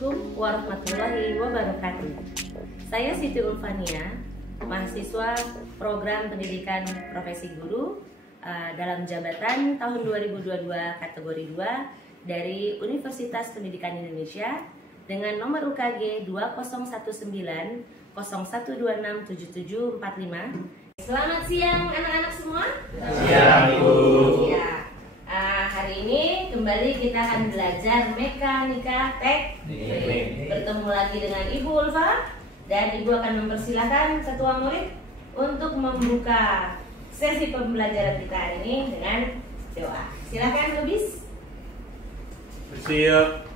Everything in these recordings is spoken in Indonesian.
Assalamualaikum warahmatullahi wabarakatuh. Saya Siti Ulfania, mahasiswa Program Pendidikan Profesi Guru dalam jabatan tahun 2022 kategori 2 dari Universitas Pendidikan Indonesia dengan nomor UKG 2019 01267745. Selamat siang anak-anak semua. Siang, Ibu. Ya. Hari ini kembali kita akan belajar mekanika teknik. Bertemu lagi dengan Ibu Ulfa dan Ibu akan mempersilahkan ketua murid untuk membuka sesi pembelajaran kita hari ini dengan doa. Silakan Lubis. Bersiap.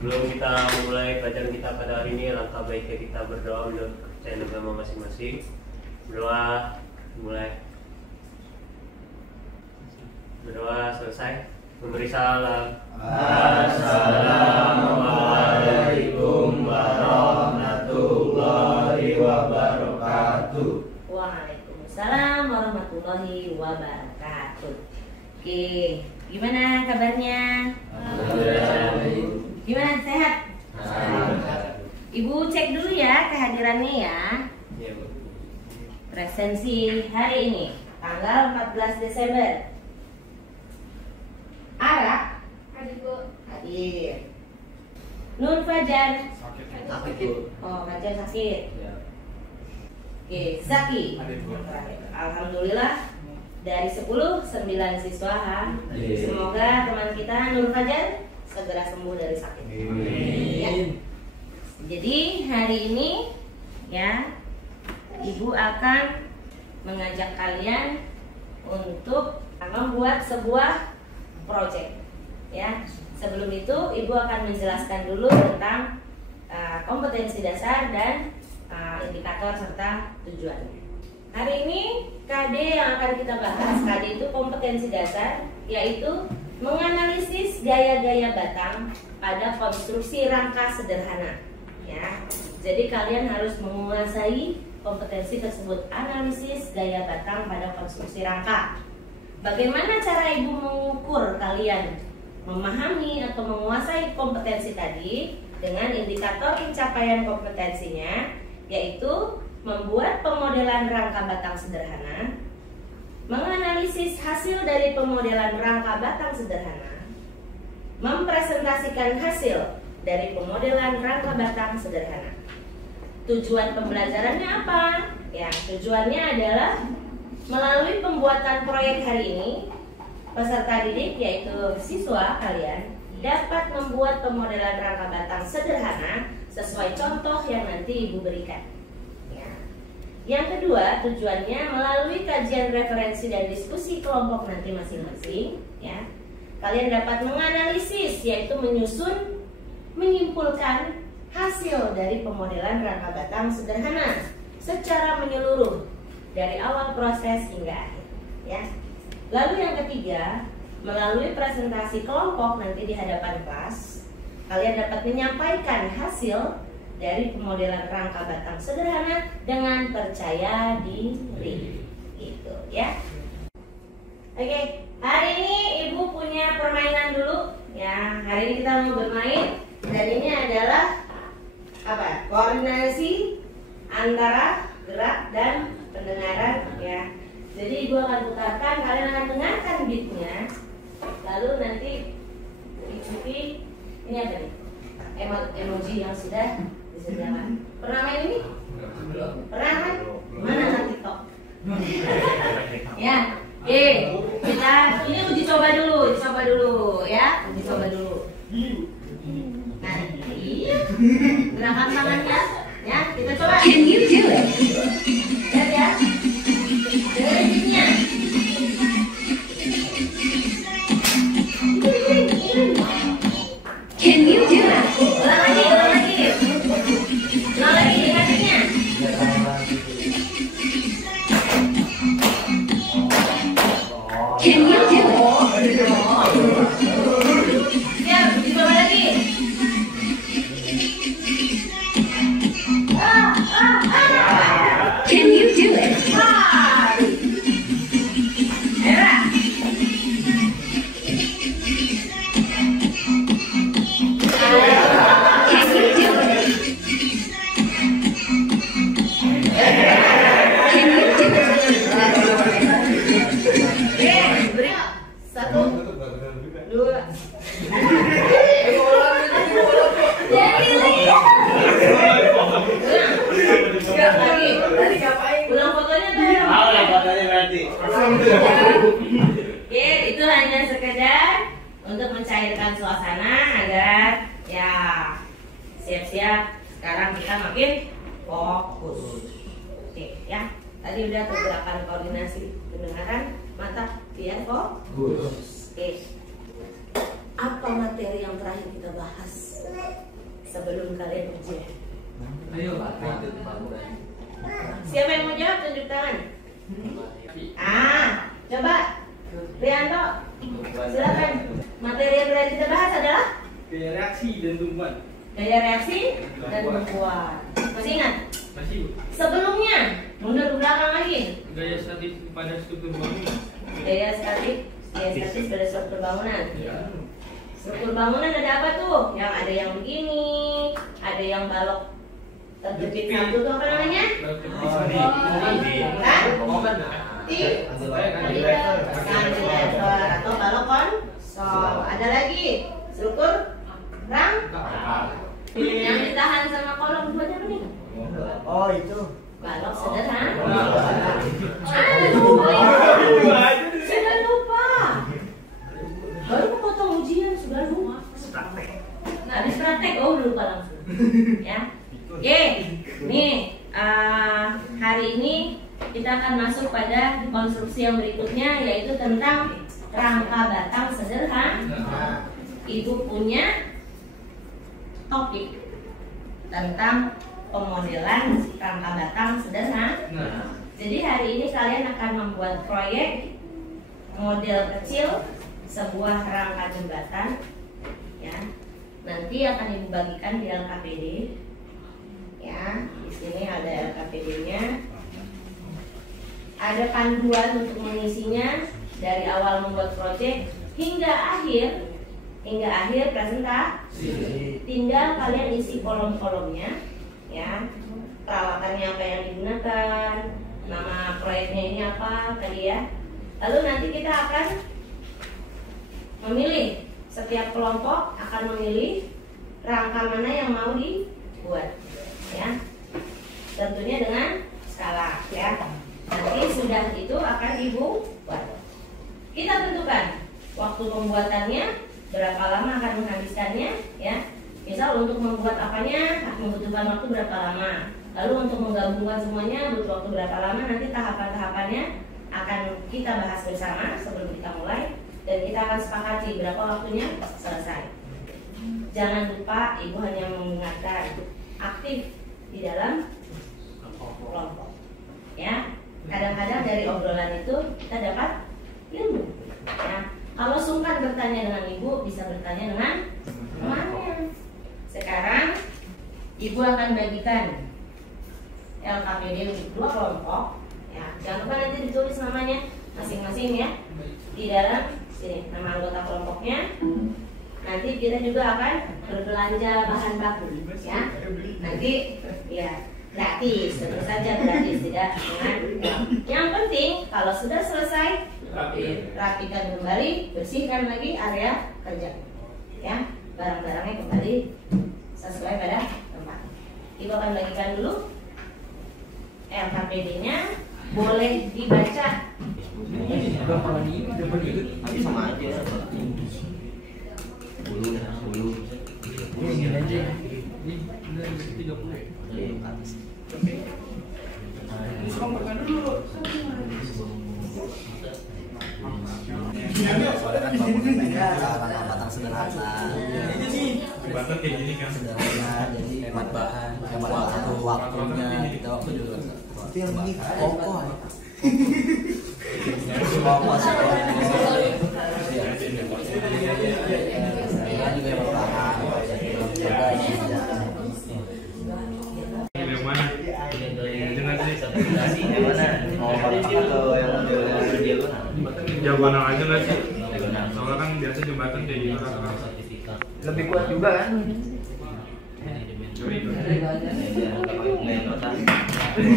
Sebelum kita mulai pelajaran kita pada hari ini, langkah baiknya kita berdoa untuk kepercayaan agama masing-masing. Berdoa mulai. Berdoa selesai. Memberi salam. Assalamualaikum warahmatullahi wabarakatuh. Waalaikumsalam warahmatullahi wabarakatuh. Oke, gimana kabarnya? Gimana, sehat? Ibu cek dulu ya kehadirannya ya. Iya, Bu. Presensi hari ini tanggal 14 Desember. Ara hadir. Nur Fajar Sakit. oh Fajar sakit. Ya. Oke, Zaki alhamdulillah dari 10 9 siswa. Semoga teman kita Nur Fajar segera sembuh dari sakit. Ya. Jadi hari ini ya Ibu akan mengajak kalian untuk membuat sebuah project. Ya, sebelum itu Ibu akan menjelaskan dulu tentang kompetensi dasar dan indikator serta tujuannya. Hari ini KD yang akan kita bahas, KD itu kompetensi dasar, yaitu menganalisis gaya-gaya batang pada konstruksi rangka sederhana. Ya, jadi kalian harus menguasai kompetensi tersebut, analisis gaya batang pada konstruksi rangka. Bagaimana cara Ibu mengukur kalian memahami atau menguasai kompetensi tadi dengan indikator pencapaian kompetensinya, yaitu membuat pemodelan rangka batang sederhana, menganalisis hasil dari pemodelan rangka batang sederhana, mempresentasikan hasil dari pemodelan rangka batang sederhana. Tujuan pembelajarannya apa? Ya, tujuannya adalah melalui pembuatan proyek hari ini, peserta didik yaitu siswa kalian dapat membuat pemodelan rangka batang sederhana sesuai contoh yang nanti Ibu berikan. Ya. Yang kedua, tujuannya melalui kajian referensi dan diskusi kelompok nanti masing-masing, ya, kalian dapat menganalisis yaitu menyusun, menyimpulkan hasil dari pemodelan rangka batang sederhana secara menyeluruh dari awal proses hingga akhir, ya. Lalu yang ketiga, melalui presentasi kelompok nanti di hadapan kelas, kalian dapat menyampaikan hasil dari pemodelan rangka batang sederhana dengan percaya diri, gitu ya. Oke, hari ini Ibu punya permainan dulu, ya. Hari ini kita mau bermain dan ini adalah apa? Koordinasi antara gerak dan pendengaran, ya. Jadi Ibu akan putarkan, kalian akan dengarkan beatnya, lalu nanti diikuti ini apa nih? Emoji yang sudah disediakan. Pernah main ini? Pernah kan? Mana anak TikTok? Ya, oke. Kita ini uji coba dulu, ya, uji coba dulu. Nanti gerakan tangannya, ya, kita coba. Can you do it? Lihat ya. Beatnya. Can you do it? Ulang lagi. Ulang lagi dekatnya. Can you do it? Siap, dicoba lagi. Ah. Oke, itu hanya sekedar untuk mencairkan suasana agar ya siap-siap sekarang kita makin fokus. Oke ya, tadi udah pergerakan koordinasi pendengaran mata biar fokus. Oke, apa materi yang terakhir kita bahas sebelum kalian ujian? Ayo, Siapa yang mau jawab tunjuk tangan. Coba Rianto, silakan. Materi yang terakhir kita bahas adalah gaya reaksi dan tumbuhan. gaya reaksi dan tumbuhan. Masih ingat? Masih. Sebelumnya, mundur ke belakang lagi. Gaya statis pada struktur bangunan. Gaya statis pada struktur bangunan. Ya. Struktur bangunan ada apa tuh? Yang ada yang begini, ada yang balok terjepit satu tuh apa namanya? Kan? Kantilever atau balok konsol. Ada lagi struktur rangka. Yang ditahan sama kolom buat apa nih? Oh itu. Balok sederhana. Sudah lupa. Baru memotong ujian sudah lupa. Habis praktek, oh lupa langsung. Ya. Oke, nih hari ini kita akan masuk pada konstruksi yang berikutnya, yaitu tentang rangka batang sederhana. Ibu punya topik tentang pemodelan rangka batang sederhana. Jadi hari ini kalian akan membuat proyek model kecil sebuah rangka jembatan, ya. Nanti akan ibu bagikan di LKPD. Ya, di sini ada LKPD-nya. Ada panduan untuk mengisinya dari awal membuat proyek hingga akhir presentasi. Tinggal kalian isi kolom-kolomnya, ya. Peralatannya apa yang digunakan, nama proyeknya ini apa tadi ya. Lalu nanti kita akan memilih, setiap kelompok akan memilih rangka mana yang mau dibuat, ya. Tentunya dengan skala, ya. Nanti sudah itu akan ibu buat. Kita tentukan waktu pembuatannya, berapa lama akan menghabiskannya, ya. Misal untuk membuat apanya membutuhkan waktu berapa lama. Lalu untuk menggabungkan semuanya butuh waktu berapa lama. Nanti tahapan-tahapannya akan kita bahas bersama sebelum kita mulai. Dan kita akan sepakati berapa waktunya selesai. Jangan lupa ibu hanya mengingatkan aktif di dalam kelompok, ya. Kadang-kadang dari obrolan itu kita dapat ilmu, ya. Kalau sungkan bertanya dengan ibu, bisa bertanya dengan temannya. Sekarang ibu akan bagikan LKPD untuk 2 kelompok, ya. Jangan lupa nanti ditulis namanya masing-masing, ya, di dalam sini nama anggota kelompoknya. Nanti kita juga akan berbelanja bahan baku, ya. Nanti ya gratis, tentu saja gratis, tidak dengan uang. Yang penting kalau sudah selesai rapikan kembali, bersihkan lagi area kerja, ya. Barang-barangnya kembali sesuai pada tempat. Ibu akan bagikan dulu LKPD-nya, boleh dibaca. Sama aja. Ini aja. Ini 30. Soalnya kan bangunan mereka rangka batang sederhana. Jembatan kayak gini kan. Sederhana, jadi hemat bahan, hemat waktunya, kita waktu juga. Tapi yang ini kokoh. Kokoh sih kalau ini. Juga hemat bahan. Yang mana? Dengan Yang mana? Mau atau yang diagonal? diagonal aja nggak sih? Soalnya kan biasa jembatan kayak gini kan. Lebih kuat juga kan? Jadi itu.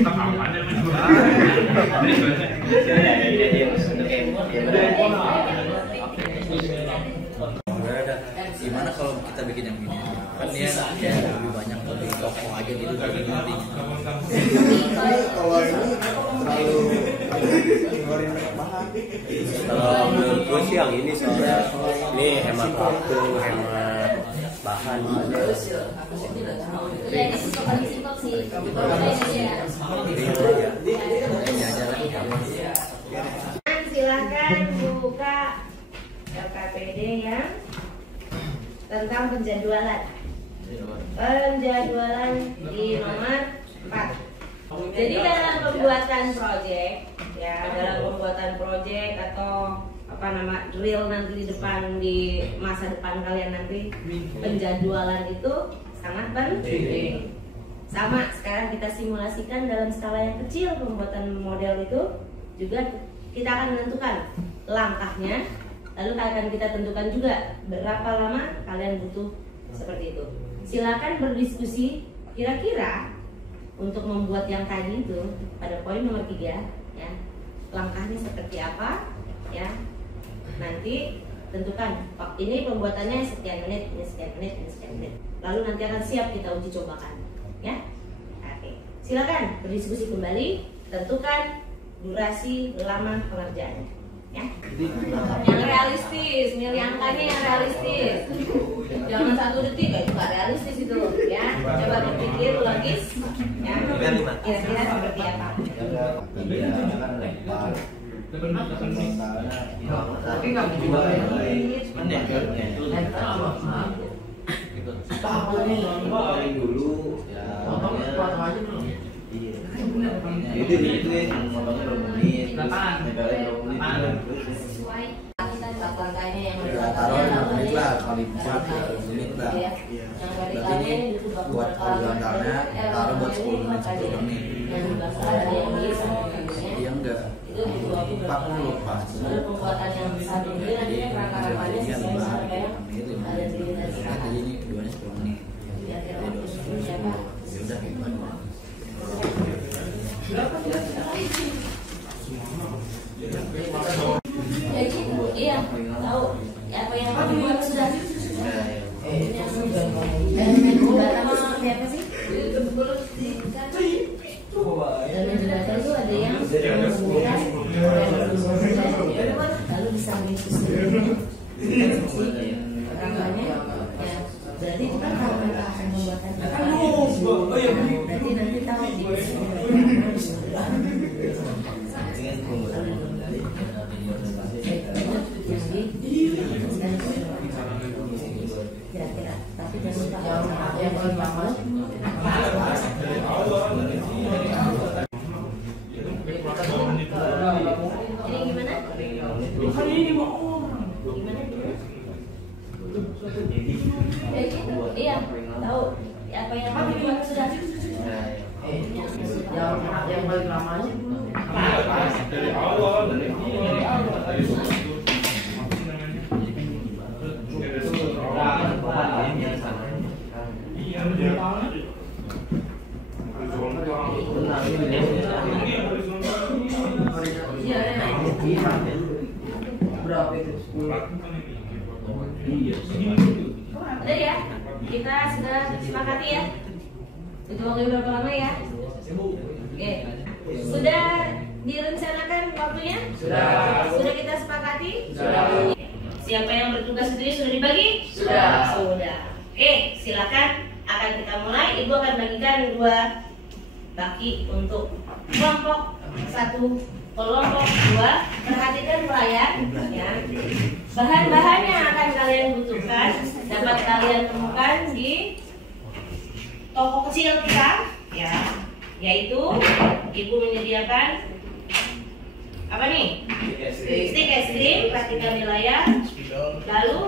Otak apanya men? Gimana kalau kita bikin yang ini? Kan dia lebih banyak, lebih kokoh aja gitu dari nanti. Kalau ini terlalu ngeluarin Kalau menurut gue sih yang ini soalnya ini hemat waktu, hemat bahan juga. Udah ini simpel sih. Silahkan buka LKPD yang tentang penjadwalan. Penjadwalan di nomor 4. Jadi dalam pembuatan proyek, ya dalam pembuatan proyek atau apa nama drill nanti di depan di masa depan kalian nanti, penjadwalan itu sangat penting. Sama sekarang kita simulasikan dalam skala yang kecil pembuatan model itu juga kita akan menentukan langkahnya, lalu akan kita tentukan juga berapa lama kalian butuh seperti itu. Silakan berdiskusi kira-kira untuk membuat yang tadi itu pada poin nomor 3 ya, langkahnya seperti apa ya, nanti tentukan ini pembuatannya sekian menit, ini sekian menit, ini sekian menit, lalu nanti akan siap kita uji cobakan ya. Oke, silakan berdiskusi kembali, tentukan durasi lama pengerjaannya ya, yang realistis, milih angkanya yang realistis, jangan 1 detik, itu nggak realistis itu ya. Coba berpikir logis ya, kira-kira seperti apa. Tapi nggak juga dulu ya. Itu ngomongnya berapa menit? Sesuai langkahnya yang taruh 5 menit lah, kali 4 menit lah. Berarti ini buat horizontalnya taruh buat 10 menit 10 menit. Dia enggak 40 pas. Pembuatan yang besar ini nanti rangka-rangkanya sesuai sampai ada cerita-cerita. Jadi ini keduanya 10 menit. Ya udah gimana? Iya, tahu apa yang dibuat sudah. Pertama seperti apa sih? Dan menjelaskan itu ada yang menghubungkan lalu disamping rangkanya ya, berarti itu kan kalau mereka akan membuatkan berarti nanti tahu kira-kira, tapi jangan lupa yang pertama ini gimana? Iya, tahu apa yang dibuat sudah. Yang paling lamanya dari awal Berapa itu? Udah ya, kita sudah sepakati ya. Butuh waktu berapa lama ya? Oke, sudah direncanakan waktunya? Sudah kita sepakati? Sudah. Siapa yang bertugas itu sudah dibagi? Sudah. Oke, silakan. Akan kita mulai. Ibu akan bagikan 2 baki untuk kelompok 1, kelompok 2. Perhatikan pelayan ya. Bahan-bahan yang akan kalian butuhkan dapat kalian temukan di toko kecil kita ya, yaitu ibu menyediakan apa nih? Stick es krim, perhatikan di layar. Lalu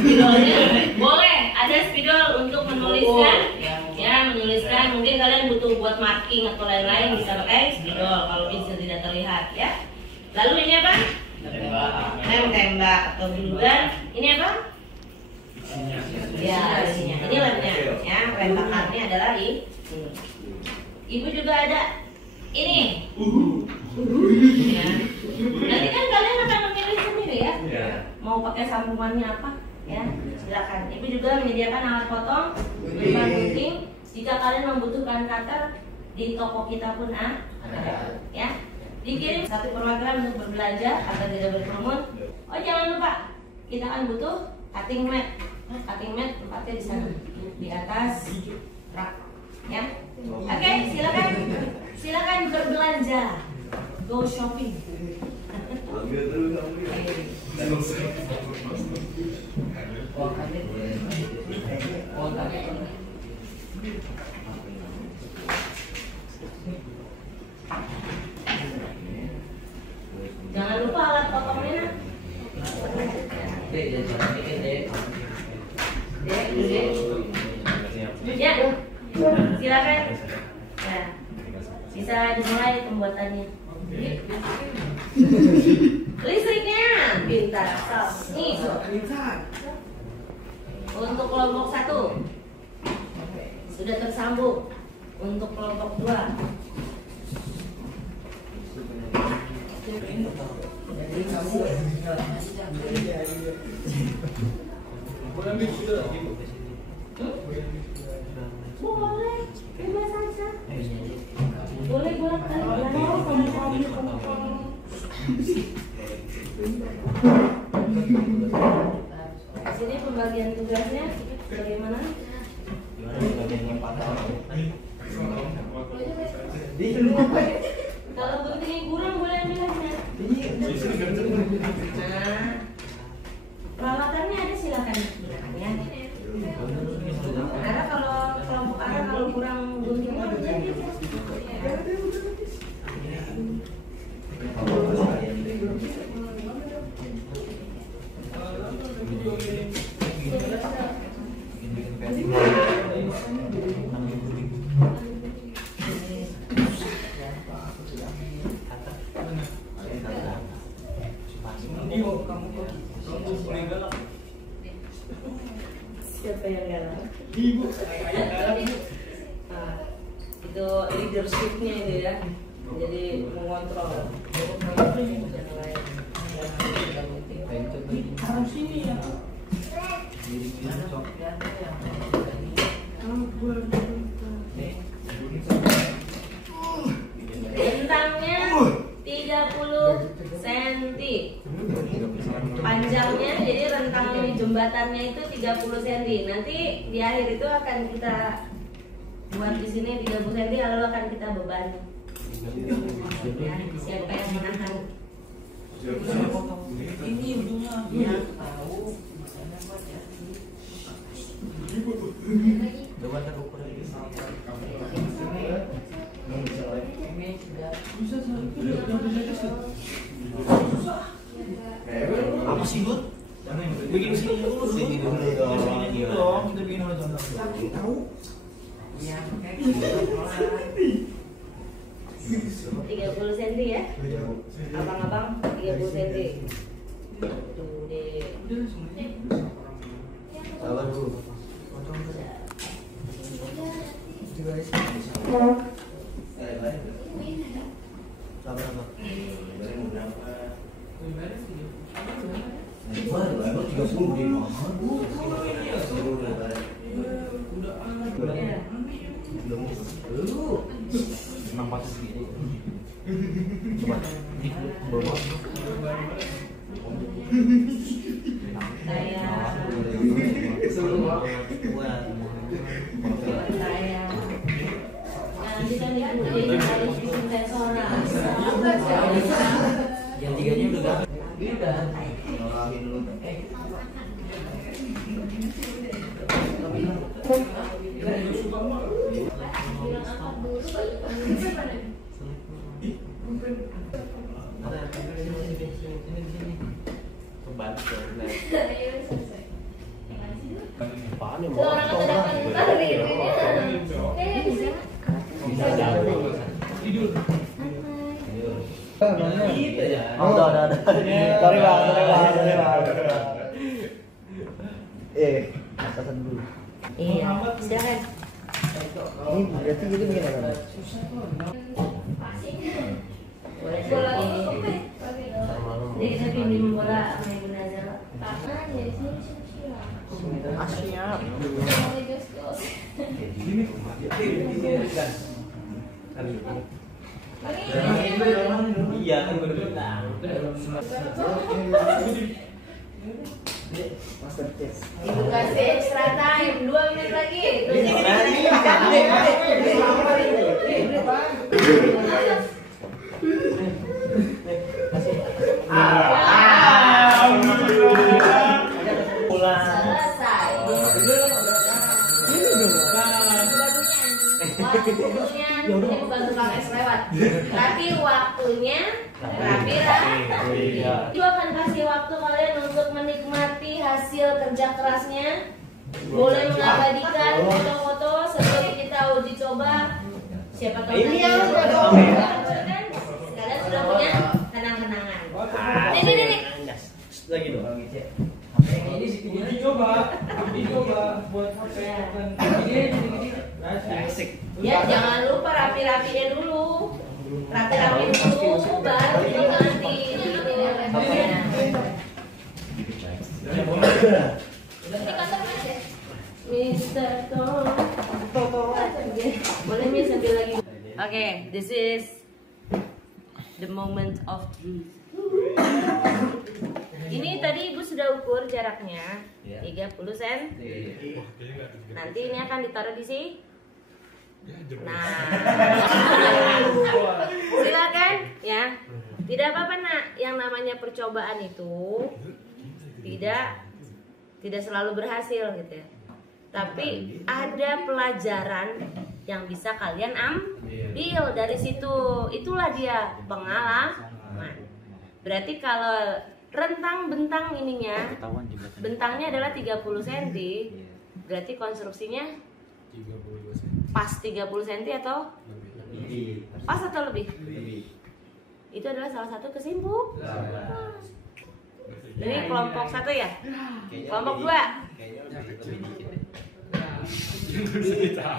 spidolnya boleh ada spidol untuk menuliskan ya, menuliskan. Mungkin kalian butuh buat marking atau lain-lain, bisa pakai spidol kalau bisa tidak terlihat ya. Lalu ini apa? Lem tembak atau glugan. Ini apa? Ya, isinya. Ini lemnya ya, lem bakarnya adalah ini. Ibu juga ada ini. Ya. Nanti kan kalian akan memilih sendiri ya. Mau pakai sambungannya apa? Ya, silakan. Ibu juga menyediakan alat potong berbahan gunting. Jika kalian membutuhkan cutter di toko kita pun ada. Ya. dikirim satu perwakilan untuk berbelanja agar tidak berkerumun. Oh jangan lupa, kita kan butuh cutting mat. Cutting mat tempatnya di sana, di atas rak, ya. Oke, silakan berbelanja, go shopping. Jangan lupa alat potongnya. Ya, silakan. Ya, bisa dimulai pembuatannya. Listriknya pintar. Nih, untuk kelompok 1 sudah tersambung. Untuk kelompok 2 boleh, bebas saja. Boleh buat sini pembagian tugasnya bagaimana? Kalau guntingnya kurang boleh ambilnya. Nah, peralatannya ada silakan ya. Karena kalau kelompok A kalau kurang guntingnya jadi siapa yang galak? Ibu. Nah, itu leadershipnya itu ya, jadi mengontrol yang lain. Harus ini ya. Bentangnya 30 cm, panjangnya jadi rentang jembatannya itu 30 cm. Nanti di akhir itu akan kita buat di sini 30 cm, lalu akan kita bebani. Ya, siapa yang menahan? Ini ujungnya ya, tahu. Coba terukur lagi. Apa sih, Dut? Bikin sini dulu. Sini dulu dong. Kita bikin dulu contoh. Tahu? Iya, 30 cm ya. Abang-abang 30 cm. Tuh deh. Salah dulu. Yang tiganya udah beda. Nolahin dulu. Oh, udah. Sorry bang. Atasan dulu. Iya, silakan. Ini berarti jadi bikin apa? Boleh sih. Jadi kita pinjam bola sama Ibu Nazala. Siap. Iya kan gue bilang. Ibu kasih extra time 2 menit lagi. Selesai. Waktunya ini bukan tukang es lewat, tapi waktunya rapi. Ibu akan kasih waktu kalian untuk menikmati hasil kerja kerasnya. Boleh mengabadikan foto-foto sebelum kita uji coba. Siapa tahu Ini nanti yang kalian sudah punya kenang-kenangan. Ini. Lagi dong. Ini dicoba buat HP kan. Ini Asik. Ya jangan lupa rapi-rapinya dulu. Rapi-rapi dulu baru nanti ini kantor Mas ya? Mister Toto. Boleh Miss sambil lagi. Oke, this is the moment of truth. Ini tadi Ibu sudah ukur jaraknya 30 cm. Nanti ini akan ditaruh di sini. Nah, silakan ya. Tidak apa-apa nak. Yang namanya percobaan itu tidak selalu berhasil gitu ya. Tapi ada pelajaran yang bisa kalian ambil dari situ. Itulah dia pengalaman. Berarti kalau rentang bentang ininya, bentangnya adalah 30 cm. Berarti konstruksinya pas 30 cm atau pas atau lebih? Itu adalah salah satu kesimpulan. Ini kelompok 1 ya? Kelompok 2.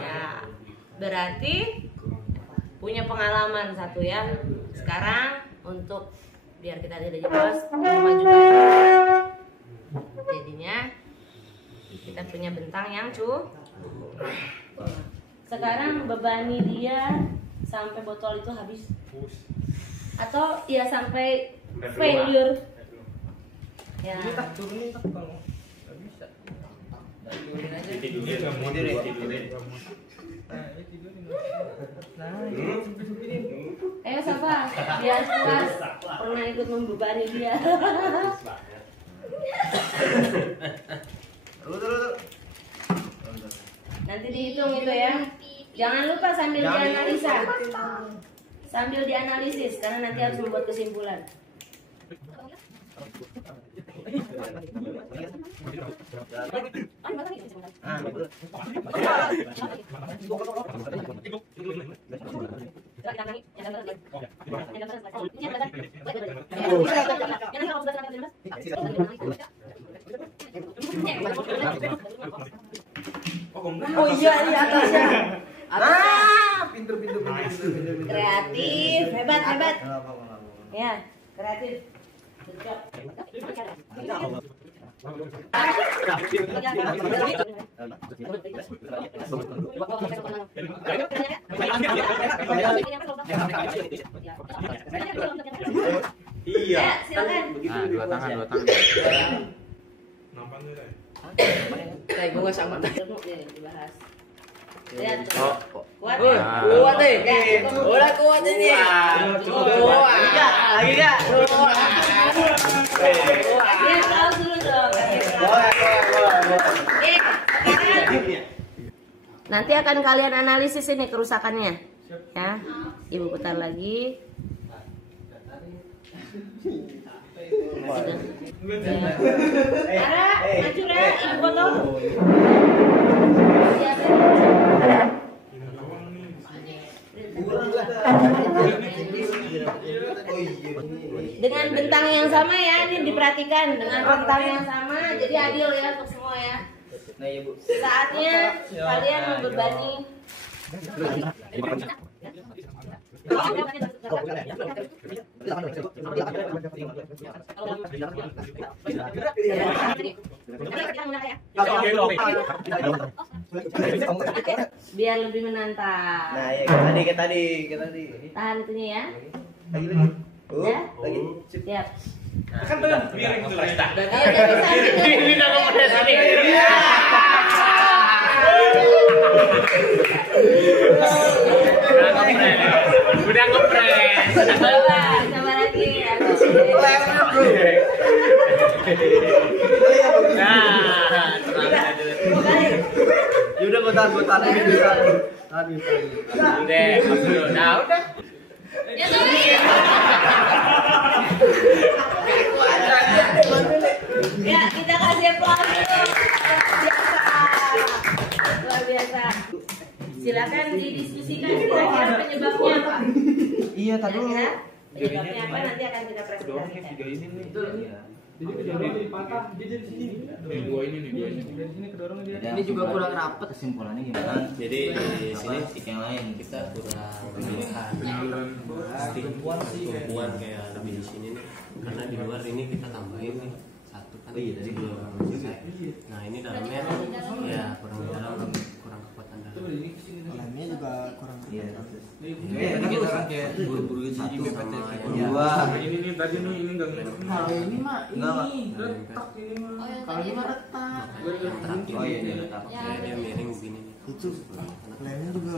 Ya, berarti punya pengalaman 1 ya. Sekarang untuk biar kita tidak jelas memajukan. Jadinya kita punya bentang yang sekarang bebani dia sampai botol itu habis atau ya sampai failure ya. Turunin tak kalau nggak bisa. Tidurin aja. Tidurin. Ayo siapa? Biar puas pernah ikut membebani dia. Nanti dihitung itu ya. Jangan lupa sambil dianalisa. Sambil dianalisis karena nanti harus membuat kesimpulan. Oh iya atasnya. Pinter. Kreatif, hebat. Ya, kreatif. Good job. Iya. Silakan. Nah, dua tangan. Nampak nih, Ray? Kayak gue nggak sama. Ilmu nih dibahas. Lihat. Kuat. Kuat deh. Udah kuat ini. Lagi gak? Lihat tahu dulu dong. Nanti akan kalian analisis ini kerusakannya. Ya. Ibu putar lagi. Ara, maju Ra, ibu foto. Dengan bentang yang sama ya, ini diperhatikan dengan bentang yang sama, jadi adil ya untuk semua ya. Saatnya kalian membebani. Biar lebih menantang. Nah, ya kayak tadi. Tahan itunya ya. Lagi. Siap. Kan tuh miring tuh. Ini udah ngepres ini. Udah ngepres. Coba lagi. Nah, Yaudah gue tahan lagi bisa. udah. Ya sorry. Ya kita kasih aplaus dulu. Luar biasa. Silakan didiskusikan kira-kira penyebabnya apa. Iya tadi Kira-kira penyebabnya apa nanti akan kita presentasikan. Jadi kedorong jadi patah, dia dari sini. Dua ini nih. Dari sini kedorong dia. ini juga kurang rapet. Kesimpulannya gimana? Jadi di sini yang lain kita kurang menemukan tumpuan kayak lebih di sini nih, karena di luar ini kita tambahin nih satu kan jadi belum selesai. Nah ini dalamnya ya kurang dalam, kurang kekuatan dalam. Dalamnya juga kurang. Iya. Tadi kita kan kayak buru-buru Satu sama yang Dua. Ini nih tadi nih ini enggak Kalau ini mah Enggak. retak ini mah. Oh, yang Kalau tadi ini mah mah retak. terakhir. Oh iya dia letak. Kayak dia miring begini nih. Itu lemnya juga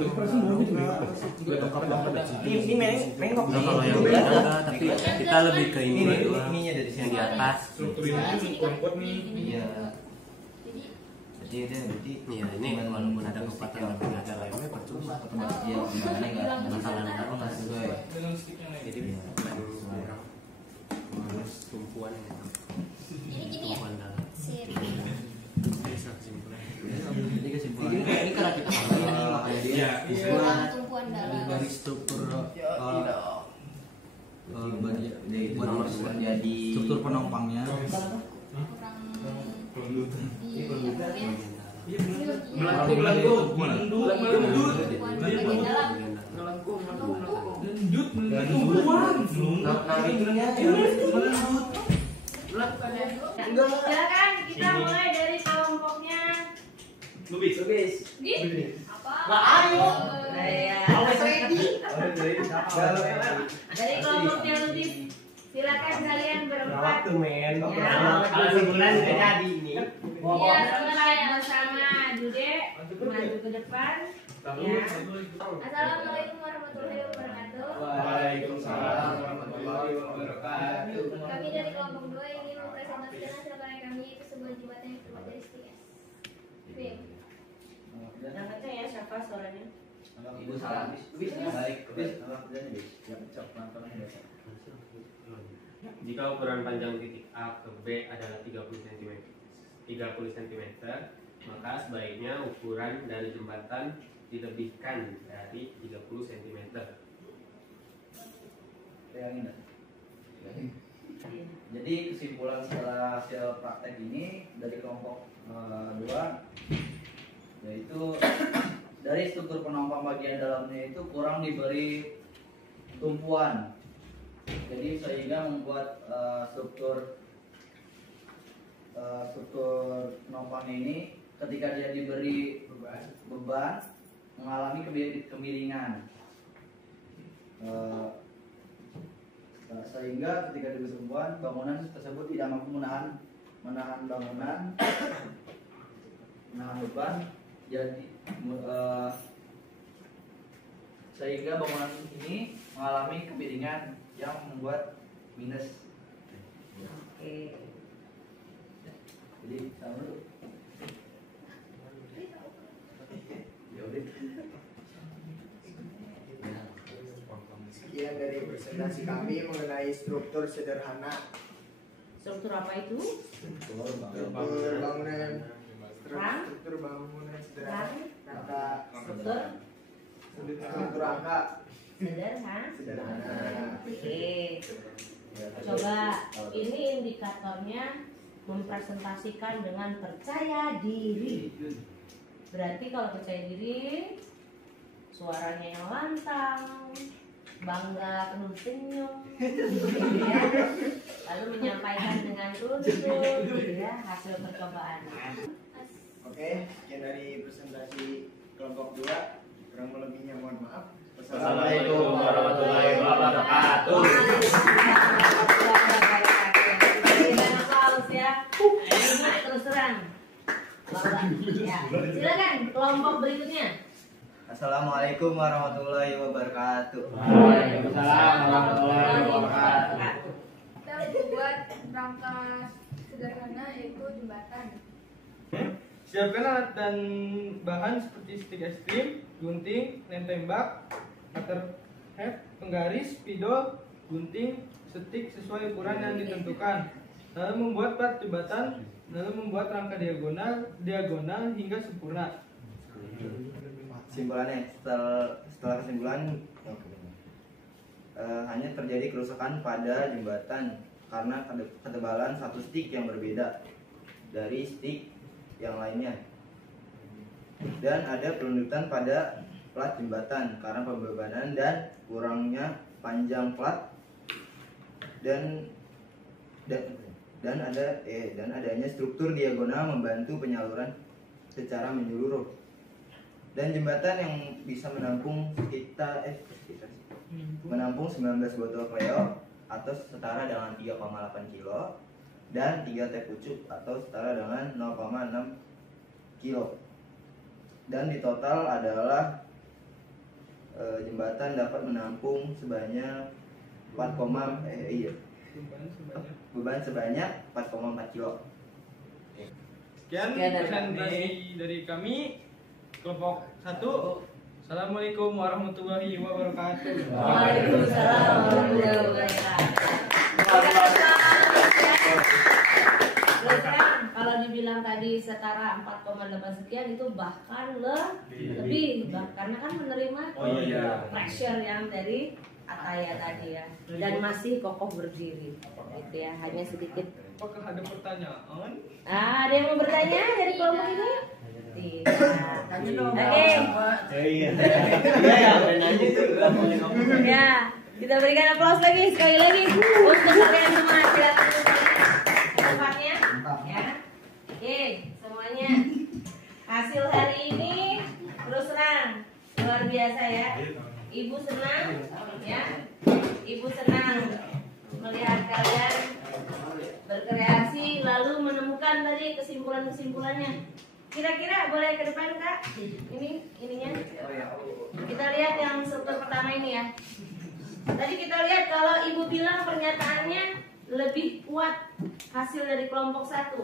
lengkap banget. ini mengkok. Nah, kalau yang beda enggak, tapi kita lebih ke ini doang. ininya dari Yang di atas. Struktur ini tuh kurang kuat nih. Iya. Jadi berarti Iya ini walaupun ada kekuatan tapi nggak ada lemnya percuma. iya gimana enggak Masalah dalam nggak sesuai. Dengan sticknya lagi. Jadi kurang tumpuan ini. Tumpuan dalam. Bisa kesimpulan. Jadi kesimpulannya ini karena kita tambahin nih makanya dia tumpuan dalam. dari struktur buat jadi struktur penopangnya Kurang Melengkung. bagian dalam. Lanjut, tumpuan. nah itunya Silakan kita mulai dari kelompoknya. Lubis. Di apa? Ya. Dari kelompoknya Lubis. Silakan kalian berempat. men. Ya. Kalau sebulan udah jadi ini. Iya, mulai bersama Dude maju ke depan. Ya. Assalamualaikum warahmatullahi wabarakatuh. Waalaikumsalam warahmatullahi wabarakatuh. Kami dari kelompok 2 ingin mempresentasikan hasil karya kami, yaitu sebuah jembatan yang terbuat dari stikes. Bim. Yang kencang ya siapa suaranya? ibu salah balik Jika ukuran panjang titik A ke B adalah 30 cm, maka sebaiknya ukuran dari jembatan dilebihkan dari 30 cm. Jadi kesimpulan setelah hasil praktek ini dari kelompok 2 yaitu dari struktur penopang bagian dalamnya itu kurang diberi tumpuan, jadi sehingga membuat struktur penopang ini ketika dia diberi beban mengalami kemiringan, sehingga ketika diberi tumpuan bangunan tersebut tidak mampu menahan beban, jadi sehingga bangunan ini mengalami kemiringan yang membuat minus. Oke. Jadi sama dulu. Ya udah. Sekian dari presentasi kami mengenai struktur sederhana. Struktur apa itu? Struktur bangunan sederhana. Struktur angka Sederhana. Oke. Coba ini indikatornya mempresentasikan dengan percaya diri. Berarti kalau percaya diri, suaranya yang lantang, bangga penuh senyum, ya. Lalu menyampaikan dengan utuh, ya, hasil percobaan. Oke, sekian dari presentasi kelompok 2. Kurang lebihnya mohon maaf. Wassalamualaikum warahmatullahi wabarakatuh. Waalaikumsalam. kelompok berikutnya. Assalamualaikum warahmatullahi wabarakatuh. Waalaikumsalam warahmatullahi wabarakatuh. Kita membuat rangka sederhana yaitu jembatan. Siapkan alat dan bahan seperti stik es krim, gunting, lem tembak, cutter head, penggaris, spidol, gunting, stik sesuai ukuran yang ditentukan. Lalu membuat plat jembatan, lalu membuat rangka diagonal hingga sempurna. Kesimpulannya, setelah kesimpulan hanya terjadi kerusakan pada jembatan karena ketebalan satu stik yang berbeda dari stik yang lainnya, dan ada pelundutan pada plat jembatan karena pembebanan dan kurangnya panjang plat, dan adanya struktur diagonal membantu penyaluran secara menyeluruh, dan jembatan yang bisa menampung menampung 19 botol Cleo atau setara dengan 3,8 kilo dan 3 teh pucuk atau setara dengan 0,6 kilo. Dan di total adalah jembatan dapat menampung sebanyak beban sebanyak 4,4 kilo. Sekian presentasi dari kami kelompok 1. Assalamualaikum warahmatullahi wabarakatuh. Waalaikumsalam warahmatullahi wabarakatuh. Kalau dibilang tadi setara 4,8 sekian itu bahkan lebih, karena kan menerima pressure yang dari Ataya tadi ya, dan masih kokoh berdiri gitu ya, hanya sedikit. Apakah ada pertanyaan? Ada yang mau bertanya dari kelompok ini? Tidak. Ya, kita berikan aplaus lagi sekali lagi untuk kalian semua. Silakan tempatnya. Ya. Oke, semuanya. Hasil hari ini terus terang luar biasa ya. Ibu senang, ya. Ibu senang melihat kalian berkreasi lalu menemukan tadi kesimpulan-kesimpulannya. Kira-kira boleh ke depan Kak? Ininya. Kita lihat yang struktur pertama ini ya. Tadi kita lihat kalau Ibu bilang pernyataannya lebih kuat hasil dari kelompok 1.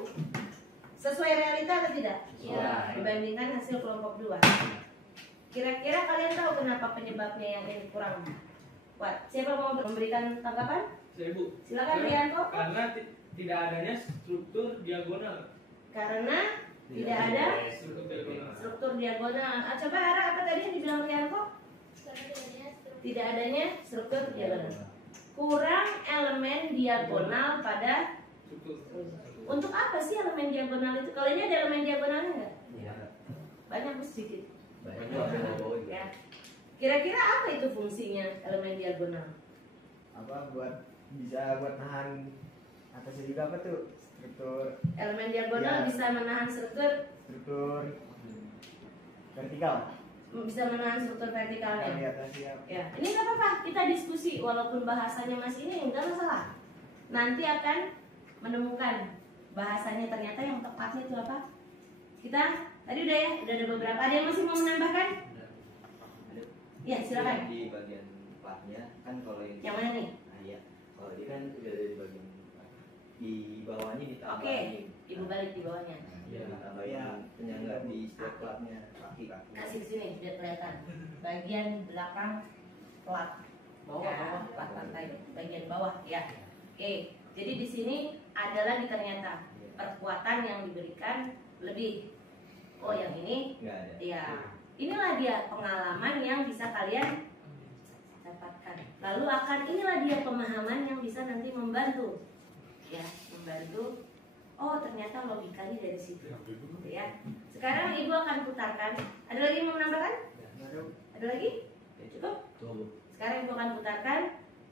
Sesuai realita atau tidak? Iya. Dibandingkan hasil kelompok 2. Kira-kira kalian tahu kenapa penyebabnya yang ini kurang kuat? Siapa mau memberikan tanggapan? Saya Bu. Silakan Rianto. Karena tidak adanya struktur diagonal. Karena tidak ada struktur diagonal. Coba Hara, apa tadi yang dibilang Rianto? Tidak adanya struktur diagonal. Kurang elemen diagonal pada. Untuk apa sih elemen diagonal itu? Kalau ini ada elemen diagonalnya nggak? Banyak sedikit. Ya. Kira-kira apa itu fungsinya elemen diagonal? Apa bisa buat nahan atasnya juga, apa tuh? Struktur elemen diagonal bisa menahan struktur vertikal. Bisa menahan struktur vertikalnya. Ya. Ini nggak apa-apa, kita diskusi walaupun bahasanya masih ini nggak masalah. Nanti akan menemukan bahasanya ternyata yang tepatnya itu apa. Kita tadi udah ya, udah ada beberapa. Ada yang masih mau menambahkan? Ya silakan. Di bagian platnya kan kalau ini. Yang mana nih? Nah, iya. Kalau ini kan udah ada di bagian di bawahnya ditambahin. Oke, Ibu balik di bawahnya. Iya, ditambahin penyangga di setiap platnya kaki-kaki. Kasih ke sini biar kelihatan. Bagian belakang plat bawah, plat lantai, bagian bawah ya. Oke, jadi di sini ada lagi ternyata perkuatan yang diberikan lebih. Oh, yang ini? Nggak ada. Ya, inilah dia pengalaman yang bisa kalian dapatkan. Lalu inilah dia pemahaman yang bisa nanti membantu. Ya, membantu. Oh, ternyata logikanya dari situ. Ya. Sekarang Ibu akan putarkan. Ada lagi yang mau menambahkan? Ada lagi? Cukup? Sekarang Ibu akan putarkan.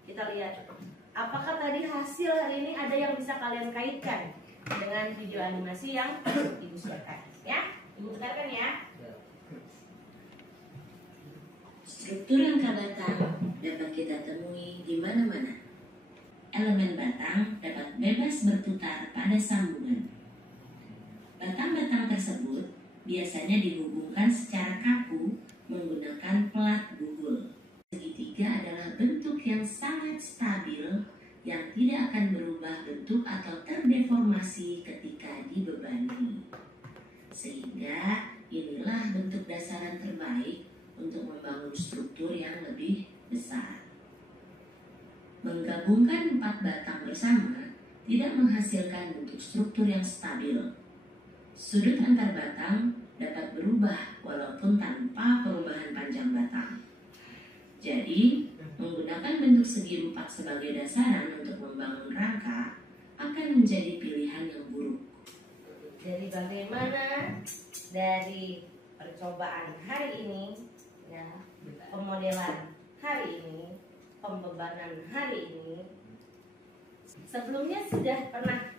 Kita lihat. Apakah tadi hasil hari ini ada yang bisa kalian kaitkan dengan video animasi yang Ibu siapkan? Ya, Ibu putarkan ya. Struktur rangka batang dapat kita temui di mana-mana. Elemen batang dapat bebas berputar pada sambungan. Batang-batang tersebut biasanya dihubungkan secara kaku menggunakan plat buhul. Segitiga adalah bentuk yang sangat stabil yang tidak akan berubah bentuk atau terdeformasi ketika dibebani. Sehingga inilah bentuk dasaran terbaik untuk membangun struktur yang lebih besar. Menggabungkan 4 batang bersama tidak menghasilkan bentuk struktur yang stabil. Sudut antar batang dapat berubah walaupun tanpa perubahan panjang batang. Jadi, menggunakan bentuk segi 4 sebagai dasaran untuk membangun rangka akan menjadi pilihan yang buruk. Jadi bagaimana dari percobaan hari ini, ya, pemodelan hari ini, pembebanan hari ini, sebelumnya sudah pernah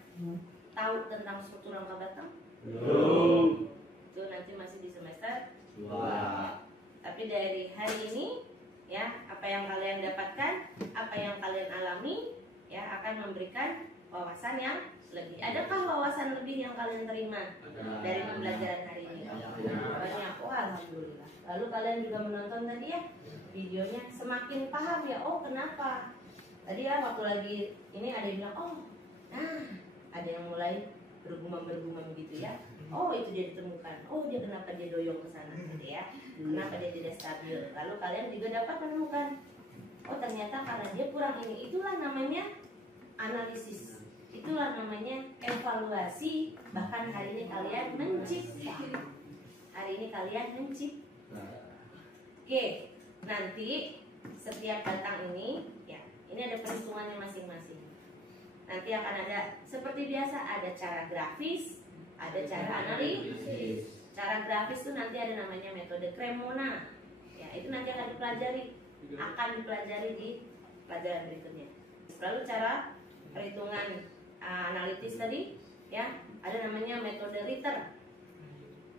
tahu tentang struktur rangka batang? Belum. Itu nanti masih di semester 2. Wah. Tapi dari hari ini, ya, apa yang kalian dapatkan, apa yang kalian alami, ya, akan memberikan wawasan yang lebih. Adakah wawasan lebih yang kalian terima dari pembelajaran hari ini? Banyak. Oh, alhamdulillah. Lalu kalian juga menonton tadi ya videonya, semakin paham ya. Oh, kenapa? Tadi ya waktu lagi ini ada yang bilang, oh, nah, ada yang mulai bergumam gitu ya. Oh, itu dia ditemukan. Oh, dia kenapa dia doyong ke sana gitu ya. Kenapa dia tidak stabil. Lalu kalian juga dapat menemukan, oh, ternyata karena dia kurang ini. Itulah namanya analisis. Itulah namanya evaluasi. Bahkan hari ini kalian mencipta. Hari ini kalian mencipta. Oke, nanti setiap batang ini, ya, ini ada perhitungannya masing-masing. Nanti akan ada seperti biasa, ada cara grafis, ada cara analisis. Cara grafis itu nanti ada namanya metode Cremona. Ya, itu nanti akan dipelajari di pelajaran berikutnya. Lalu cara perhitungan analitis tadi, ya, ada namanya metode Ritter.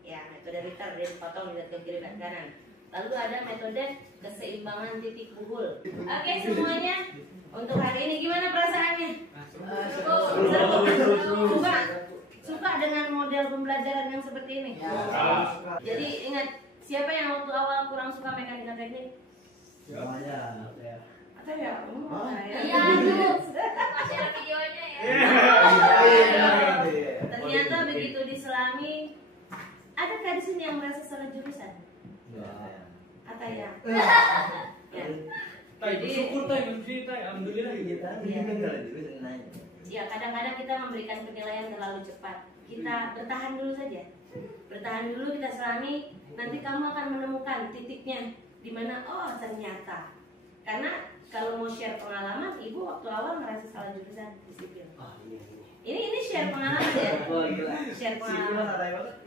Ya, metode Ritter, dia dipotong dari ke kiri dan kanan. Lalu ada metode keseimbangan titik buhul. Oke, semuanya untuk hari ini gimana perasaannya? Suka dengan model pembelajaran yang seperti ini? Jadi ingat, siapa yang waktu awal kurang suka mekanika teknik? Semuanya. Atau ya? Iya, aduh. Masih ada videonya ya. Ternyata begitu diselami, adakah di sini yang merasa salah jurusan? Atau ya? Jadi syukur alhamdulillah gitu. Ya, kadang-kadang kita memberikan penilaian terlalu cepat. Kita bertahan dulu saja. Bertahan dulu, kita selami. Nanti kamu akan menemukan titiknya di mana, oh, ternyata. Karena kalau mau share pengalaman, ibu waktu awal merasa salah jurusan di sipil. Ini share pengalaman ya. Share pengalaman.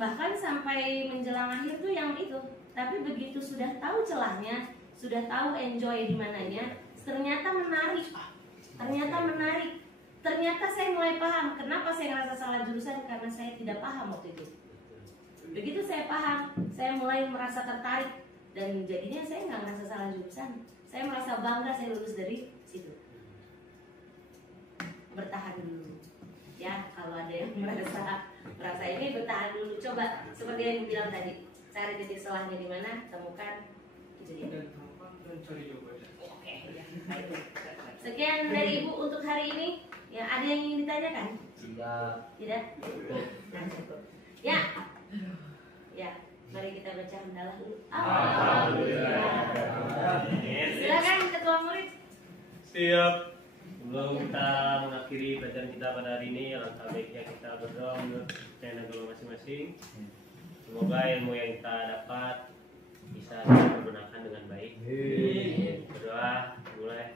Bahkan sampai menjelang akhir tuh yang itu. Tapi begitu sudah tahu celahnya, sudah tahu enjoy di mananya, ternyata menarik. Ternyata saya mulai paham kenapa saya ngerasa salah jurusan, karena saya tidak paham waktu itu. Begitu saya paham, saya mulai merasa tertarik, dan jadinya saya nggak ngerasa salah jurusan. Saya merasa bangga saya lulus dari situ. Bertahan dulu, ya. Kalau ada yang merasa ini, bertahan dulu. Coba seperti yang bilang tadi, cari titik salahnya di mana, temukan, itu dia. Dan cari jawabannya. Oke, ya, baik. Sekian dari Ibu untuk hari ini. Ya, ada yang ingin ditanyakan? Tidak? Nah, cukup. Ya. Ya, mari kita baca hamdalah dulu. Alhamdulillah. Silakan Ketua Murid. Siap. Sebelum kita mengakhiri pelajaran kita pada hari ini, alangkah baiknya kita berdoa menurut channel agama masing-masing. Semoga ilmu yang kita dapat bisa kita gunakan dengan baik. Berdoa mulai.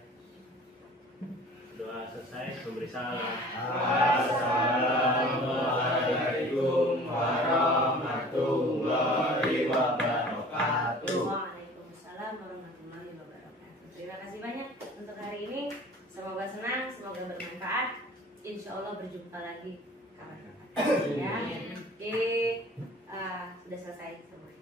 Doa selesai, memberi salam. Assalamualaikum warahmatullahi wabarakatuh. Waalaikumsalam warahmatullahi wabarakatuh. Terima kasih banyak untuk hari ini. Semoga senang, semoga bermanfaat. Insya Allah berjumpa lagi kapan-kapan. Ya, oke, sudah selesai semua.